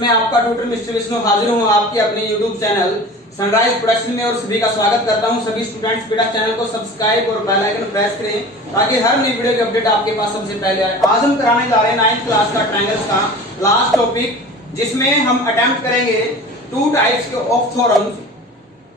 मैं आपका tutor mister Vishnu हाजिर हूँ आपके अपने यूट्यूब चैनल सनराइज प्रोडक्शन में और सभी का स्वागत करता हूँ। सभी स्टूडेंट्स बेटा चैनल को सब्सक्राइब और बेल आइकन प्रेस करें ताकि हर नई वीडियो की अपडेट आपके पास सबसे पहले आए। आज हम कराने जा रहे हैं 9th क्लास का ट्रायंगल्स का लास्ट टॉपिक, जिसमें हम अटेम्प्ट करेंगे 2 टाइप्स के ऑफ थ्योरम्स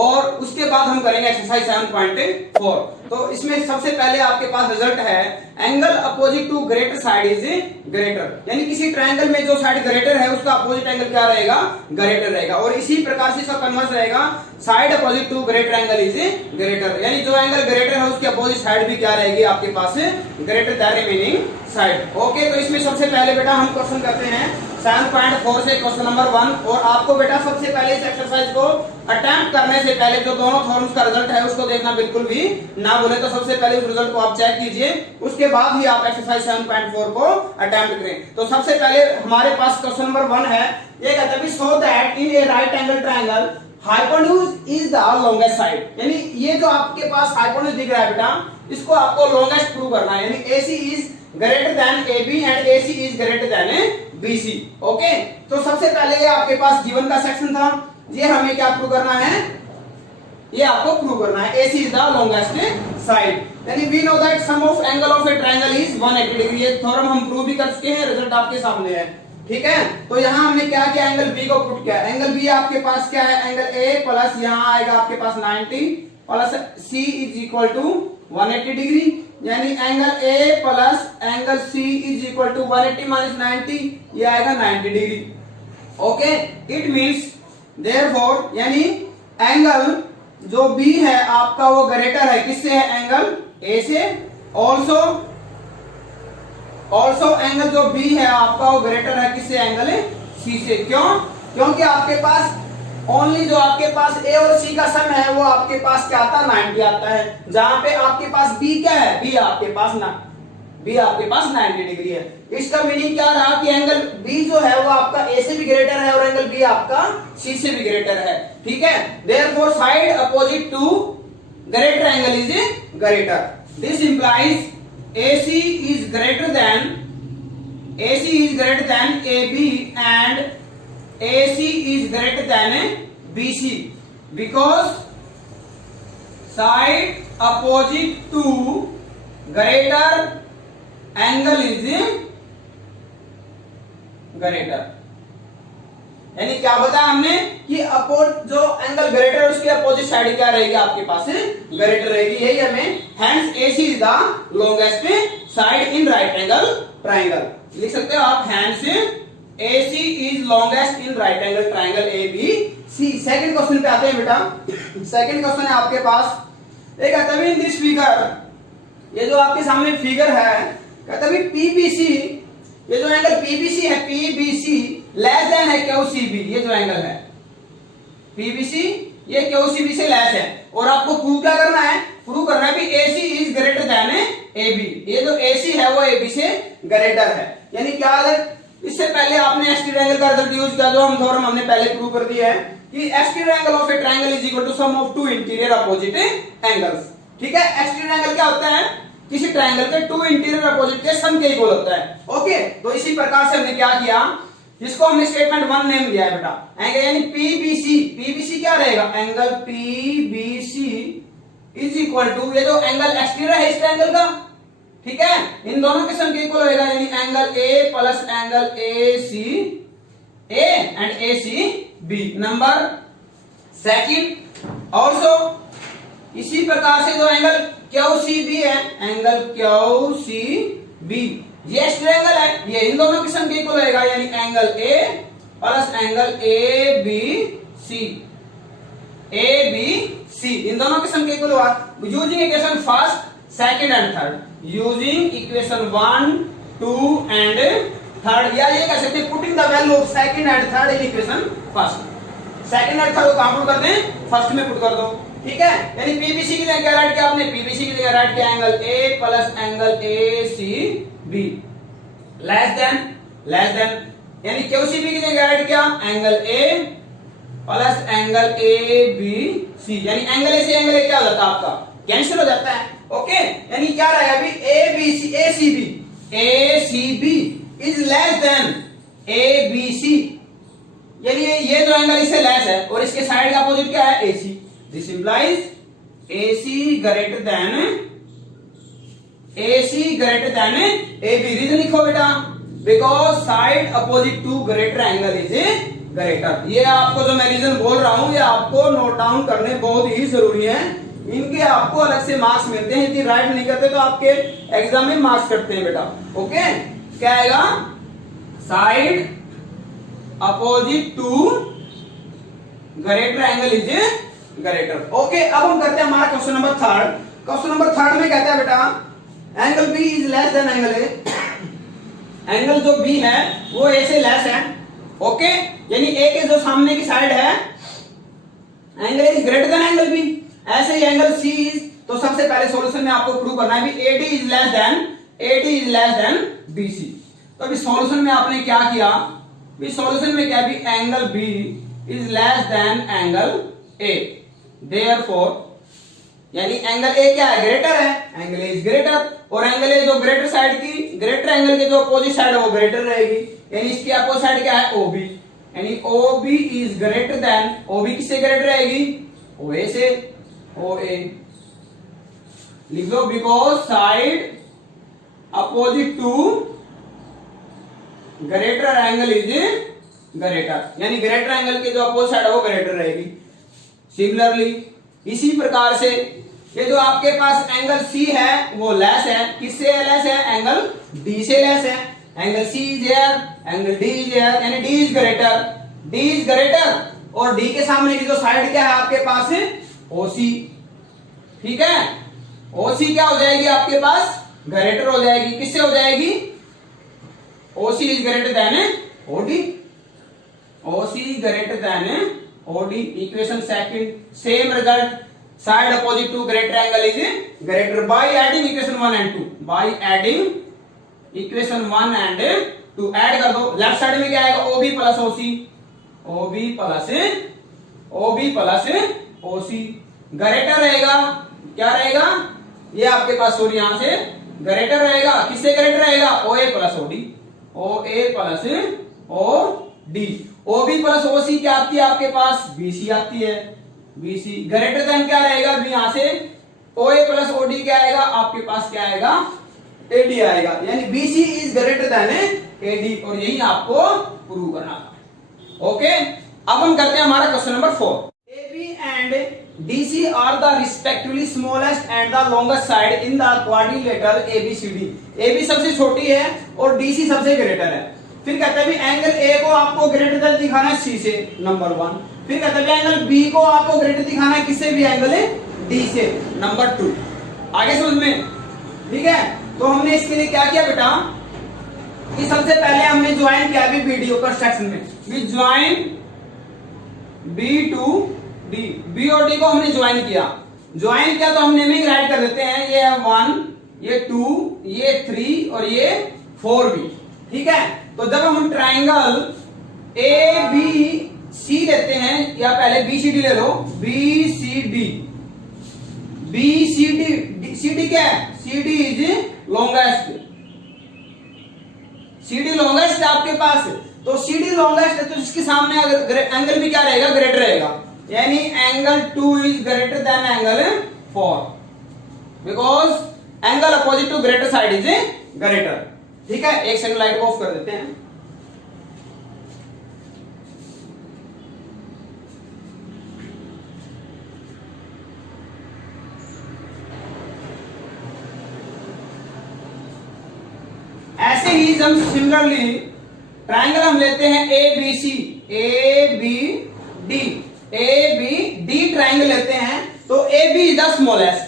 और उसके बाद हम करेंगे एक्सरसाइज 7.4। तो इसमें सबसे पहले आपके पास रिजल्ट है angle opposite to greater side is greater, यानी किसी ट्रायंगल में जो साइड ग्रेटर है उसका अपोजिट एंगल क्या रहेगा, ग्रेटर रहेगा। और इसी प्रकार से इसका कन्वर्स रहेगा side opposite to greater angle is greater, यानी जो एंगल ग्रेटर है उसकी अपोजिट साइड भी क्या रहेगी आपके पास, greater than remaining side. Okay, तो इसमें सबसे पहले बेटा हम क्वेश्चन करते हैं 7.4 से क्वेश्चन नंबर 1। और आपको बेटा सबसे पहले इस एक्सरसाइज को अटेम्प्ट करने से पहले जो दोनों थ्योरम्स का रिजल्ट है उसको देखना बिल्कुल भी ना भूले। तो सबसे पहले उस रिजल्ट को आप चेक कीजिए, उसके बाद ही आप एक्सरसाइज 7.4 को अटेम्प्ट करें। तो सबसे पहले हमारे पास क्वेश्चन नंबर 1 है, ये कहता है so that in A right angle triangle hypotenuse is the longest side, यानी ये जो आपके पास हाइपोटेन्यूज दिख रहा है बेटा, इसको आपको लॉन्गेस्ट प्रूव करना है, यानी AC is greater than AB and AC is greater then BC। Okay, तो सबसे पहले ये आपके पास गिवन का सेक्शन था, ये हमें क्या प्रूव करना है, ये आपको प्रूव करना है AC is the longest side, यानी we know that sum of angle of a triangle is 180 degree. ये थ्योरम हम प्रूव भी कर चुके हैं, रिजल्ट आपके सामने है। ठीक है, तो यहाँ हमने क्या किया, एंगल B को पुट किया। एंगल B आपके पास क्या है, एंगल A प्लस यहाँ आएगा आपके पास 90 plus C is equal to 180 degree, यानी angle A plus angle C is equal to 180 minus 90, ये आएगा 90 degree. Okay, it means therefore, यानी एंगल जो B है आपका वो ग्रेटर है किससे है, एंगल A से। ऑल्सो एंगल जो B है आपका वो ग्रेटर है किससे, एंगल C से। क्यों? क्योंकि आपके पास ओनली जो आपके पास A और C का सम है वो आपके पास क्या आता है, 90 आता है, जहां पे आपके पास B क्या है, B आपके पास 90 डिग्री है। इसका मीनिंग क्या रहा कि एंगल B जो है वो आपका A से भी ग्रेटर है और एंगल B आपका C से भी ग्रेटर है। ठीक है, therefore side opposite to greater angle is greater. This implies AC is greater than AB and AC is greater than BC because side opposite to greater angle is greater। यानी क्या बताया हमने कि जो एंगल ग्रेटर है उसकी opposite side क्या रहेगी आपके पास, ग्रेटर रहेगी। यही हमें hence AC is the longest side in right angle triangle. लिख सकते हो आप, hence AC is longest in right angle triangle ABC। Second question पे आते हैं बेटा। सेकंड क्वेश्चन है आपके पास, एक कहता है इन दिस फिगर, ये जो आपके सामने फिगर है, कहता है PBC, ये जो एंगल PBC है, PBC लेस देन है QCB। ये जो एंगल है PBC ये QCB से लेस है, और आपको प्रूव क्या करना है, प्रूव करना है कि AC is greater than AB। ये जो AC है वो AB से ग्रेटर है, यानी क्या है, इससे पहले आपने एक्सटीरियर एंगल का रिजल्ट यूज किया, जो हम थ्योरम हमने पहले प्रूव कर दिया है कि exterior angle of a triangle is equal to sum of 2 interior opposite angles. ठीक है, एक्सटीरियर एंगल क्या होता है, किसी ट्रायंगल के 2 इंटीरियर अपोजिट के सम के इक्वल होता है। ओके, तो इसी प्रकार से हमने क्या किया, जिसको हमने स्टेटमेंट 1 नेम दिया है बेटा, एंगल यानी PBC क्या रहेगा, angle PBC is equal to, ये जो एंगल एक्सटीरियर है इस ट्रायंगल का, ठीक है, इन दोनों के सम के इक्वल होगा, यानी angle A plus angle A and ACB। Number second, also इसी प्रकार से जो एंगल QCB है, एंगल QCB ये एक्सट्रायंगल है, ये इन दोनों के सम के इक्वल होगा, यानी angle A plus angle ABC इन दोनों के सम के इक्वल होगा। Using equation first, second and third, using equation 1, 2 and third, या ये कह सकते हैं putting the value of second and third in equation first. Second and third को कहां पुट कर दें, फर्स्ट में पुट कर दो। ठीक है, यानी PBC की जगह क्या राइट किया आपने, PBC की जगह राइट किया angle A plus angle ACB less than, यानी QCB की जगह राइट किया angle A plus angle ABC, यानी एंगल A से एंगल A क्या हो जाता है आपका, कैंसिल हो जाता है। ओके, यानी क्या रहेगा अभी ACB is less then ABC, यानी ये जो एंगल इससे लेस है और इसके साइड का अपोजिट क्या है, AC। This implies AC greater than AB। Reason लिखो बेटा, because side opposite to greater angle is greater. ये आपको जो मैं रीजन बोल रहा हूं ये आपको नोट डाउन करने बहुत ही जरूरी है। इनके आपको अलग से मार्क्स मिलते हैं, यदि राइट नहीं करते तो आपके एग्जाम में मार्क्स कटते हैं बेटा। ओके, क्या आएगा, side opposite to greater angle is greater. Okay, अब हम करते हैं हमारा question number third. Question number third में कहता है बेटा angle B is less than angle A. Angle जो बी है वो ए से लेस है। ओके, यानी ए के जो सामने की साइड है angle is greater than angle B. ऐसे ही एंगल सी इज, तो सबसे पहले सॉल्यूशन में आपको प्रूव करना है भी AD is less then BC। तो अभी सॉल्यूशन में आपने क्या किया, भी सॉल्यूशन में क्या भी angle B is less than angle A। Therefore यानी एंगल A क्या है, ग्रेटर है, एंगल A इज ग्रेटर। और एंगल A जो ग्रेटर साइड की, ग्रेटर एंगल के जो अपोजिट साइड है वो ग्रेटर रहेगी, यानी इसकी अपोजिट साइड क्या है, OB। यानी OB is greater than, OB किससे ग्रेटर रहेगी, OA से, OA लिख लो, because side opposite to greater angle is greater, यानी ग्रेटर एंगल के जो अपोजिट साइड है वो ग्रेटर रहेगी। सिमिलरली इसी प्रकार से ये जो आपके पास एंगल C है वो लेस है, किससे लेस है, एंगल D से लेस है। Angle C is here, angle D is here, यानी D इज ग्रेटर। और D के सामने की जो साइड क्या है आपके पास है, OC। ठीक है, OC क्या हो जाएगी आपके पास, ग्रेटर हो जाएगी, किससे हो जाएगी, OC is greater than OD। OC greater than OD। Equation second, same result, side opposite to greater angle is greater by adding equation 1 and 2। By adding equation 1 and 2 add कर दो। लेफ्ट साइड में क्या आएगा, OB plus OC, OB plus OC greater रहेगा, क्या रहेगा, ये आपके पास सॉरी यहां से ग्रेटर रहेगा, किससे ग्रेटर रहेगा, OA plus OD, OA plus OD। OB plus OC क्या आती है आपके पास, BC आती है, BC ग्रेटर देन क्या रहेगा, भी यहां से OA प्लस OD क्या आएगा आपके पास, क्या आएगा, AD आएगा, यानी BC is greater then AD। और यही आपको प्रूव करना था। ओके, अब हम करते हैं हमारा question number 4। AB and DC are the respectively smallest and the longest side in the quadrilateral ABCD। AB सबसे छोटी है और DC सबसे ग्रेटर है। फिर कहते हैं एंगल A को आपको ग्रेटर देन दिखाना है C से, नंबर 1। फिर कहते हैं एंगल B को आपको ग्रेटर दिखाना है किससे भी, एंगल D से, नंबर 2। आगे समझ में, ठीक है। तो हमने इसके लिए क्या किया बेटा, कि सबसे पहले हमने ज्वाइन किया भी वीडियो कंस्ट्रक्शन में, भी join B to D, B और D को हमने ज्वाइन किया तो हम नेमिंग राइट कर देते हैं, ये है 1, ये 2, ये 3 और ये 4 भी। ठीक है, तो जब हम ट्राइंगल ABC लेते हैं, या पहले BCD ले लो, BCD क्या है, CD is longest, CD longest आपके पास, तो CD लॉन्गेस्ट है तो इसके सामने अगर एंगल भी क्या रहेगा, ग्रेटर रहेगा, यानी angle 2 is greater than angle 4, because angle opposite to greater side is greater. ठीक है, एक सेकंड लाइट ऑफ कर देते हैं। ऐसे ही हम सिमिलरली ट्राइंगल हम लेते हैं ABC, ABD ट्राइंगल लेते हैं, तो AB is the smallest,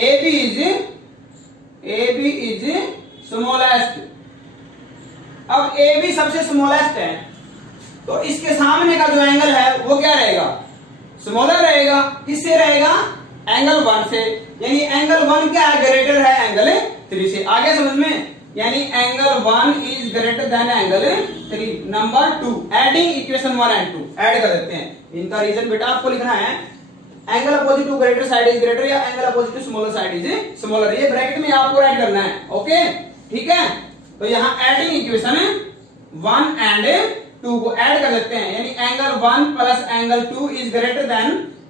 AB is smallest. अब AB सबसे स्मॉलेस्ट है, तो इसके सामने का जो एंगल है वो क्या रहेगा, स्मॉलर रहेगा, किससे रहेगा, एंगल 1 से, यानी एंगल 1 क्या है, ग्रेटर है एंगल 3 से। आगे समझ में, यानी angle 1 is greater than angle 3, number 2। Adding equation 1 and 2 add कर देते हैं। इनका रीजन बेटा आपको लिखना है, angle opposite to greater side is greater, या angle opposite to smaller side is smaller, ये ब्रैकेट में आपको ऐड करना है। ओके, ठीक है, तो यहां एडिंग इक्वेशन 1 एंड 2 को ऐड कर देते हैं, यानी angle 1 plus angle 2 is greater than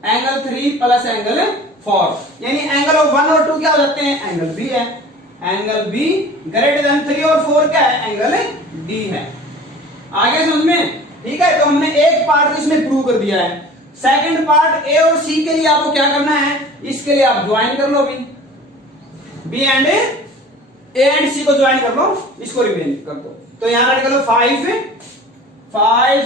angle 3 plus angle 4, यानी एंगल ऑफ 1 और 2 क्या हो जाते हैं, एंगल बी है। एंगल बी ग्रेटर देन 3 और 4 क्या है, एंगल डी है। आगे समझ में, ठीक है। तो हमने एक पार्ट इसमें प्रूव कर दिया है। सेकंड पार्ट ए और सी के लिए आपको क्या करना है, इसके लिए आप ज्वाइन कर लो अभी, बी एंड ए एंड सी को ज्वाइन कर लो, इसको रिमेन कर दो। तो यहां ऐड कर लो 5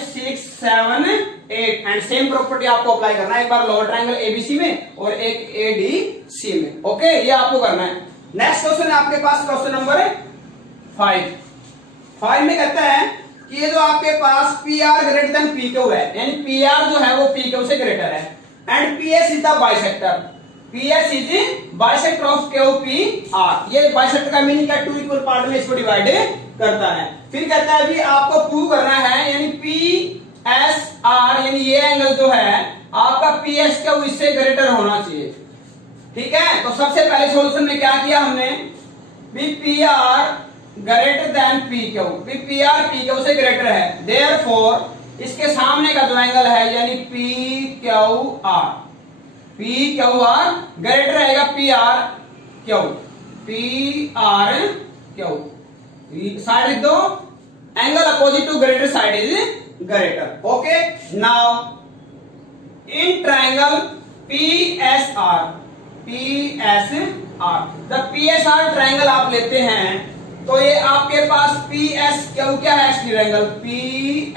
6 7 8 एंड सेम प्रॉपर्टी आपको अप्लाई करना है, एक बार लोअर ट्रायंगल एबीसी में और एक एडीसी में। ओके, ये आपको करना है। नेक्स्ट क्वेश्चन है आपके पास क्वेश्चन नंबर 5 में कहता है कि ये जो आपके पास P R greater than P Q है, यानी पी आर जो है वो पी क्यू से ग्रेटर है, and P S is the bisector, P S is bisector of Q P R. ये बाइसेक्टर का मीनिंग क्या, 2 इक्वल पार्ट में इसको डिवाइड करता है। फिर कहता है भी आपको प्रूव करना है, यानी पी एस आर, यानी ये एंगल जो है आपका पी एस क्यू इससे ग्रेटर होना चाहिए, ठीक है। तो सबसे पहले सॉल्यूशन में क्या किया हमने, भी P R greater than P Q, P R P Q से ग्रेटर है, देयरफॉर इसके सामने का जो एंगल है यानी P Q R, P Q R greater रहेगा P R Q, P R Q. Side लिख दो, angle opposite to greater side is greater. Okay, now in triangle P S R, P S R, जब P S R triangle आप लेते हैं तो ये आपके पास पी एस क्यू क्या है, exterior angle, P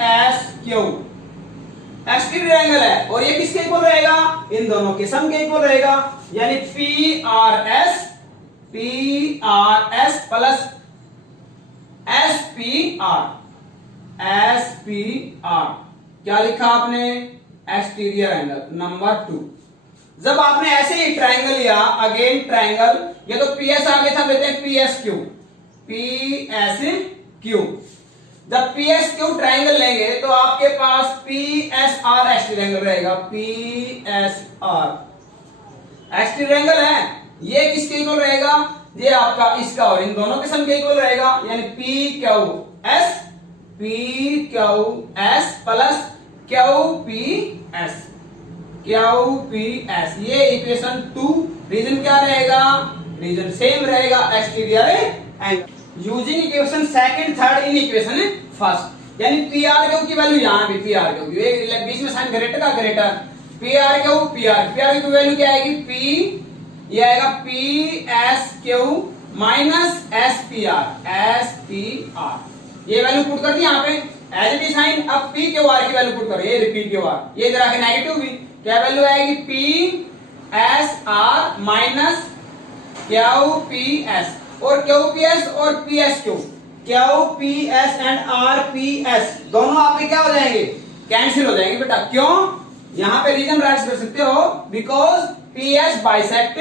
S Q exterior angle है, और ये किसके इक्वल रहेगा, इन दोनों के सम के इक्वल रहेगा, यानी P R S plus S P R, क्या लिखा आपने, एक्सटीरियर एंगल नंबर 2। जब आपने ऐसे ही ट्रायंगल लिया, अगेन ट्रायंगल, ये तो पी एस आर था, लेते हैं P S Q, P S Q. जब पी एस क्यू ट्रायंगल लेंगे तो आपके पास P S R exterior angle रहेगा, P S R exterior angle है, ये किसके इक्वल रहेगा, ये आपका इसका और इन दोनों के सम के इक्वल रहेगा, यानी P Q S plus Q P S, ये इक्वेशन 2। रीजन क्या रहेगा, रीजन सेम रहेगा, exterior angle. Using equation second third in equation first, यानी पी आर क्यू की वैल्यू यहां भी पी आर क्यू, बीच में साइन ग्रेटर का greater, P R Q P are की वैल्यू क्या आएगी, पी, ये आएगा P S Q minus S P R, ये वैल्यू पुट कर दी यहाँ पे एज इट इज साइन। अब पी क्यू आर की वैल्यू पुट करो, ये पी क्यू आर, ये इधर आके नेगेटिव भी, क्या वैल्यू आएगी, P S are minus Q P S, और क्यू पी एस और P S Q, Q P S and are P S दोनों आपके क्या हो जाएंगे, कैंसिल हो जाएंगे बेटा। क्यों, यहां पे रीजन राइट कर सकते हो, because P S bisect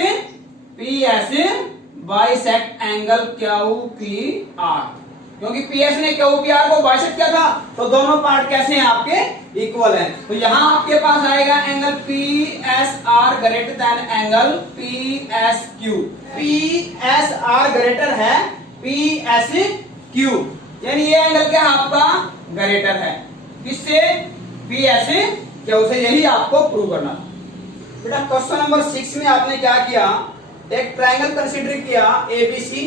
angle Q P are, क्योंकि पी एस ने क्यू पी आर को बाइसेक्ट किया था, तो दोनों पार्ट कैसे हैं आपके, इक्वल हैं। तो यहां आपके पास आएगा angle P S are greater than angle P S Q, P S are greater है पी एस क्यू, यानी ये एंगल क्या आपका ग्रेटर है, किससे, पी एस क्यू से। यही आपको प्रूव करना बेटा। क्वेश्चन नंबर 6 में आपने क्या किया, एक ट्रायंगल कंसीडर किया एबीसी,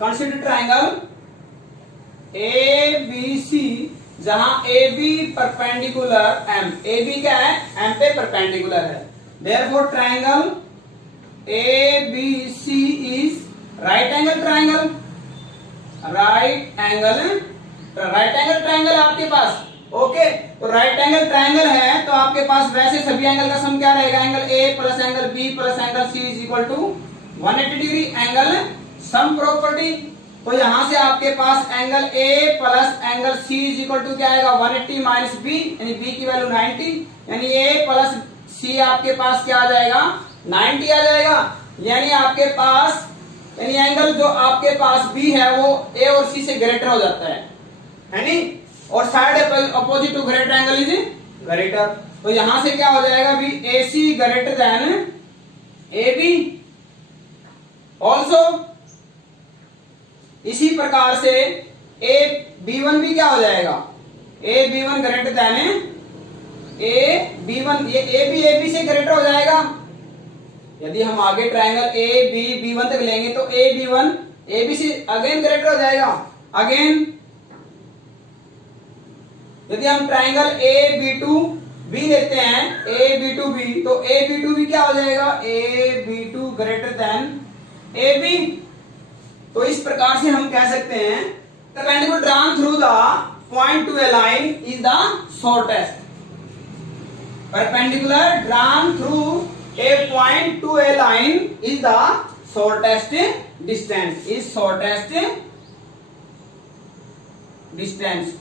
कंसीडर ट्रायंगल एबीसी, जहां A B perpendicular M, A B क्या है, एम पे परपेंडिकुलर है, therefore triangle ABC is right angle triangle, right angle triangle आपके पास। ओके, तो राइट एंगल ट्रायंगल है तो आपके पास वैसे सभी एंगल का सम क्या रहेगा, angle A plus angle B plus angle C is equal to 180 degree, angle sum property. तो यहां से आपके पास angle A plus angle C is equal to क्या आएगा, 180 माइनस बी, यानी बी की वैल्यू 90, यानी ए प्लस सी आपके पास क्या आ जाएगा, 90 आ जाएगा। यानी आपके पास, यानी एंगल जो आपके पास बी है वो ए और सी से ग्रेटर हो जाता है नी, और side opposite to greater angle is greater. तो यहां से क्या हो जाएगा, भी A C greater than A B also. इसी प्रकार से ए बी वन भी क्या हो जाएगा, A B one greater than A B one, ये ए बी से ग्रेटर हो जाएगा। यदि हम आगे triangle A B B one तक लेंगे तो A B one A B से अगेन ग्रेटर हो जाएगा। अगेन यदि हम triangle A B two B लेते हैं, ए बी टू बी, तो ए बी टू बी क्या हो जाएगा, A B two greater than A B. तो इस प्रकार से हम कह सकते हैं perpendicular drawn through the point to a line is the shortest. Perpendicular drawn through a point to a line is the shortest distance. Is shortest distance.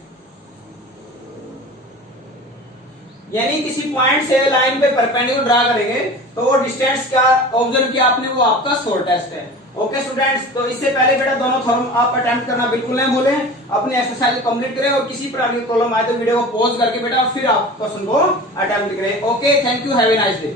यानी किसी पॉइंट से लाइन पे परपेंडिकुलर ड्रा करेंगे तो वो डिस्टेंस क्या observe किया आपने, वो आपका शॉर्टेस्ट है। ओके स्टूडेंट्स, तो इससे पहले बेटा दोनों थ्योरम आप अटेम्प्ट करना बिल्कुल नहीं भूलें, अपने एक्सरसाइज कंप्लीट करें और किसी प्रकार की प्रॉब्लम आए तो वीडियो को पॉज करके बेटा फिर आप क्वेश्चन को अटेम्प्ट करें। Okay, thank you, have a nice day.